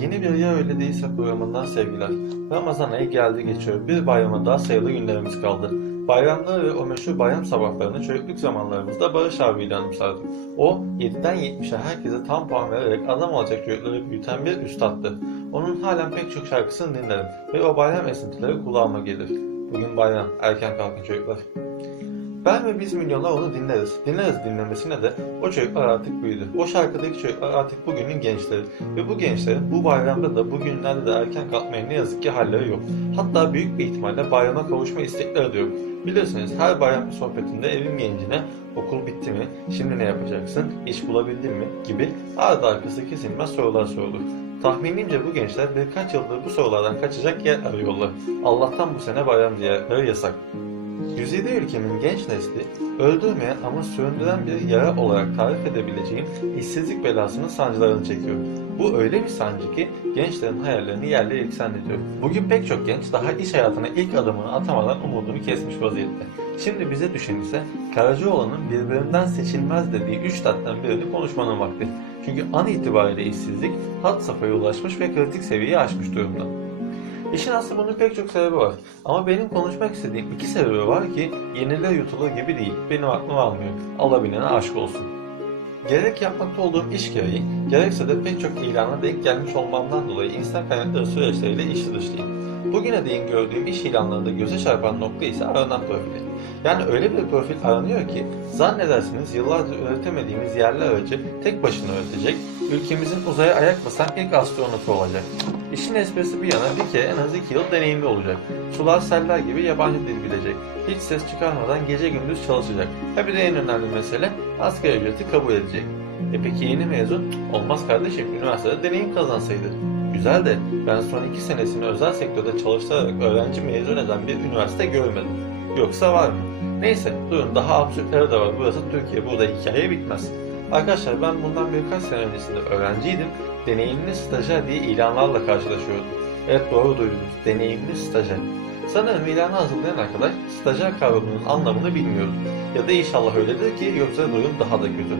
Yeni bir Ya Öyle Değilse programından sevgiler. Ramazan ayı geldi geçiyor. Bir bayrama daha sayılı günlerimiz kaldı. Bayramları ve o meşhur bayram sabahlarını çocukluk zamanlarımızda Barış abiyle anımsardık. O 7'den 70'e herkese tam puan vererek adam olacak çocukları büyüten bir üstattı. Onun halen pek çok şarkısını dinlerim ve o bayram esintileri kulağıma gelir. Bugün bayram, erken kalkın çocuklar. Ben ve biz milyonlar onu dinleriz. Dinleriz dinlemesine de o çocuklar artık büyüdü. O şarkıdaki çocuklar artık bugünün gençleri. Ve bu gençlerin bu bayramda da bugünlerde de erken kalkmaya ne yazık ki halleri yok. Hatta büyük bir ihtimalle bayrama kavuşma istekleri de yok. Bilirsiniz her bayram sohbetinde evin gencine okul bitti mi, şimdi ne yapacaksın, iş bulabildin mi gibi ardı arkası kesilmez sorular sorulur. Tahminimce bu gençler birkaç yıldır bu sorulardan kaçacak yer arıyorlar. Allah'tan bu sene bayram ziyaretleri yasak. Güzide ülkemin genç nesli öldürmeyen ama söndüren bir yara olarak tarif edebileceğim işsizlik belasının sancılarını çekiyor. Bu öyle bir sancı ki gençlerin hayallerini yerle yeksan ediyor. Bugün pek çok genç daha iş hayatına ilk adımını atamadan umudunu kesmiş vaziyette. Şimdi bize düşen ise Karacaoğlan'ın birbirinden seçilmez dediği üç tattan birini konuşmanın vakti. Çünkü an itibariyle işsizlik hat safhaya ulaşmış ve kritik seviyeyi aşmış durumda. İşin aslında bunun pek çok sebebi var. Ama benim konuşmak istediğim iki sebebi var ki yeniler yutulur gibi değil. Benim aklım almıyor. Alabilene aşk olsun. Gerek yapmakta olduğum iş gereği, gerekse de pek çok ilana denk gelmiş olmamdan dolayı insan kaynakları süreçleriyle işli dışlıyım. Bugüne değin gördüğüm iş ilanlarında göze çarpan nokta ise aranan profili. Yani öyle bir profil aranıyor ki zannedersiniz yıllardır üretemediğimiz yerli aracı tek başına üretecek, ülkemizin uzaya ayak basan ilk astronotu olacak. İşin esprisi bir yana bir kere en az iki yıl deneyimli olacak. Sular seller gibi yabancı dil bilecek. Hiç ses çıkarmadan gece gündüz çalışacak. Ha bir de en önemli mesele asgari ücreti kabul edecek. E peki yeni mezun? Olmaz kardeşim üniversitede deneyim kazansaydı. Güzel de ben son iki senesini özel sektörde çalıştırarak öğrenci mezun eden bir üniversite görmedim. Yoksa var mı? Neyse durun daha absürtleri de var. Burası Türkiye. Burada hikaye bitmez. Arkadaşlar ben bundan birkaç sene öncesinde öğrenciydim. Deneyimli stajyer diye ilanlarla karşılaşıyordum. Evet doğru duydunuz. Deneyimli stajyer. Sanırım ilanı hazırlayan arkadaş stajyer kavramının anlamını bilmiyordu. Ya da inşallah öyledir ki yoksa durum daha da kötü.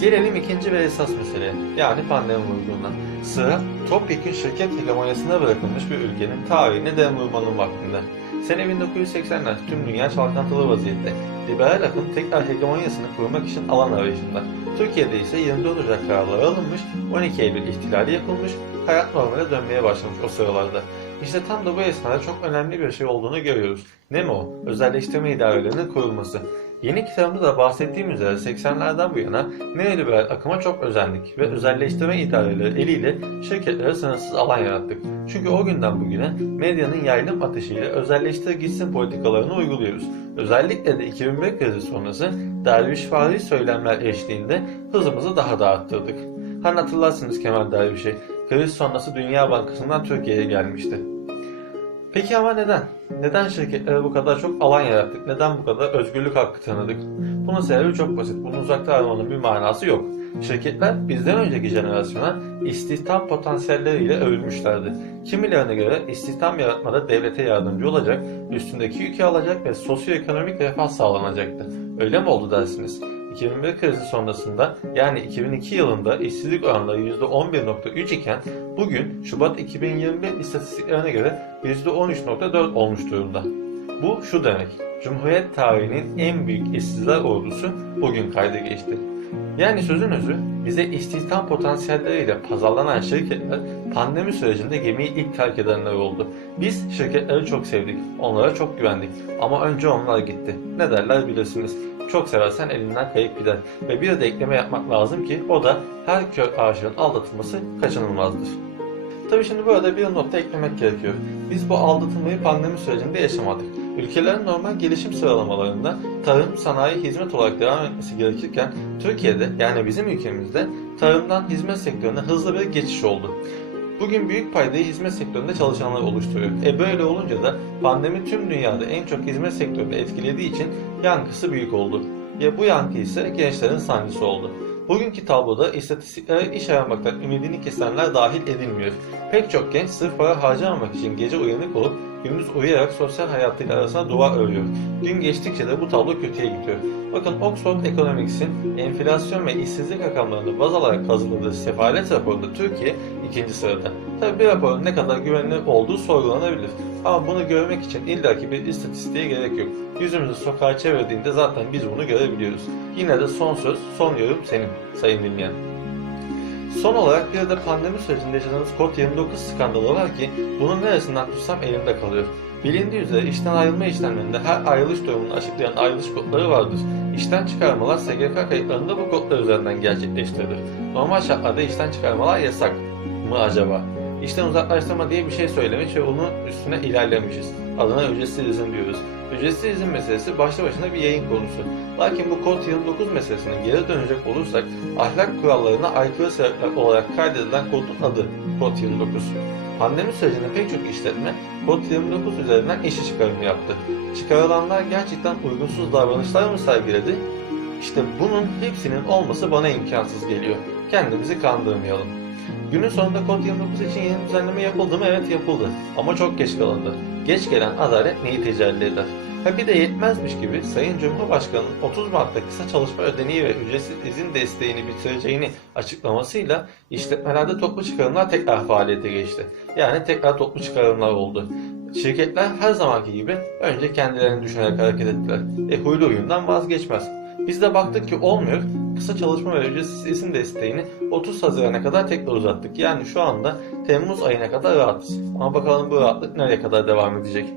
Gelelim ikinci ve esas meseleye. Yani pandemi vurgununa. Sıra topyekun şirket hegemonyasına bırakılmış bir ülkenin tarihine dem vurmanın vaktinde. Sene 1980'ler tüm dünya çalkantılı vaziyette. Liberal akım tekrar hegemonyasını kurmak için alan arayışında. Türkiye'de ise 24 Ocak kararları alınmış, 12 Eylül ihtilali yapılmış, hayat normale dönmeye başlamış o sıralarda. İşte tam da bu esnada çok önemli bir şey olduğunu görüyoruz. Ne mi o? Özelleştirme idarelerinin kurulması. Yeni kitabımda da bahsettiğim üzere 80'lerden bu yana neoliberal akıma çok özendik ve özelleştirme idareleri eliyle şirketlere sınırsız alan yarattık. Çünkü o günden bugüne medyanın yaylım ateşiyle özelleştir gitsin politikalarını uyguluyoruz. Özellikle de 2001 krizi sonrası dervişvari söylemler eşliğinde hızımızı daha da arttırdık. Hani hatırlarsınız Kemal Derviş'i, kriz sonrası Dünya Bankası'ndan Türkiye'ye gelmişti. Peki ama neden? Neden şirketlere bu kadar çok alan yarattık? Neden bu kadar özgürlük hakkı tanıdık? Bunun sebebi çok basit. Bunu uzakta aramanın bir manası yok. Şirketler bizden önceki jenerasyona istihdam potansiyelleriyle övülmüşlerdi. Kimilerine göre istihdam yaratmada devlete yardımcı olacak, üstündeki yükü alacak ve sosyoekonomik refah sağlanacaktı. Öyle mi oldu dersiniz? 2001 krizi sonrasında yani 2002 yılında işsizlik oranları %11.3 iken bugün Şubat 2021 istatistiklerine göre %13.4 olmuş durumda. Bu şu demek, Cumhuriyet tarihinin en büyük işsizler ordusu bugün kayda geçti. Yani sözün özü bize istihdam potansiyelleriyle pazarlanan şirketler pandemi sürecinde gemiyi ilk terk edenler oldu. Biz şirketleri çok sevdik, onlara çok güvendik ama önce onlar gitti. Ne derler bilirsiniz. Çok seversen elinden kayıp gider. Ve bir de ekleme yapmak lazım ki o da her kör ağaçın aldatılması kaçınılmazdır. Tabii şimdi burada bir nokta eklemek gerekiyor. Biz bu aldatılmayı pandemi sürecinde yaşamadık. Ülkelerin normal gelişim sıralamalarında tarım, sanayi, hizmet olarak devam etmesi gerekirken Türkiye'de yani bizim ülkemizde tarımdan hizmet sektörüne hızlı bir geçiş oldu. Bugün büyük paydayı hizmet sektöründe çalışanlar oluşturuyor. E böyle olunca da pandemi tüm dünyada en çok hizmet sektöründe etkilediği için yankısı büyük oldu. Ya bu yankı ise gençlerin sancısı oldu. Bugünkü tabloda istatistiklere iş aramaktan ümidini kesenler dahil edilmiyor. Pek çok genç sırf para harcamamak için gece uyanık olup gündüz uyuyarak sosyal hayatıyla arasına duvar örüyor. Gün geçtikçe de bu tablo kötüye gidiyor. Bakın Oxford Economics'in enflasyon ve işsizlik rakamlarını baz alarak hazırladığı sefalet raporunda Türkiye ikinci sırada. Tabi bir raporun ne kadar güvenilir olduğu sorgulanabilir. Ama bunu görmek için illaki bir istatistiğe gerek yok. Yüzümüzü sokağa çevirdiğinde zaten biz bunu görebiliyoruz. Yine de son söz, son yorum senin sayın dinleyen. Son olarak bir de pandemi sürecinde yaşadığımız Kod-29 skandalı var ki bunun neresinden tutsam elimde kalıyor. Bilindiği üzere işten ayrılma işlemlerinde her ayrılış durumunu açıklayan ayrılış kodları vardır. İşten çıkarmalar SGK kayıtlarında bu kodlar üzerinden gerçekleştirilir. Normal şartlarda işten çıkarmalar yasak mı acaba? İşten uzaklaştırma diye bir şey söylemiş ve onun üstüne ilerlemişiz. Adına ücretsiz izin diyoruz. Ücretsiz izin meselesi başlı başına bir yayın konusu. Lakin bu kod 29 meselesine geri dönecek olursak ahlak kurallarına aykırı sebepler olarak kaydedilen kodun adı kod 29. Pandemi sürecinde pek çok işletme kod 29 üzerinden işi çıkarımı yaptı. Çıkarılanlar gerçekten uygunsuz davranışlar mı sergiledi? İşte bunun hepsinin olması bana imkansız geliyor. Kendimizi kandırmayalım. Günün sonunda kod 29 için yeni düzenleme yapıldı mı? Evet yapıldı. Ama çok geç kalındı. Geç gelen adalet neyi tecelli eder? Ha bir de yetmezmiş gibi Sayın Cumhurbaşkanı'nın 30 Mart'ta kısa çalışma ödeneği ve ücretsiz izin desteğini bitireceğini açıklamasıyla işletmelerde toplu çıkarımlar tekrar faaliyete geçti. Yani tekrar toplu çıkarımlar oldu. Şirketler her zamanki gibi önce kendilerini düşünerek hareket ettiler. E huylu huyundan vazgeçmez. Biz de baktık ki olmuyor. Kısa çalışma ve ücretsiz izin desteğini 30 Haziran'a kadar tekrar uzattık. Yani şu anda Temmuz ayına kadar rahatız. Ama bakalım bu rahatlık nereye kadar devam edecek?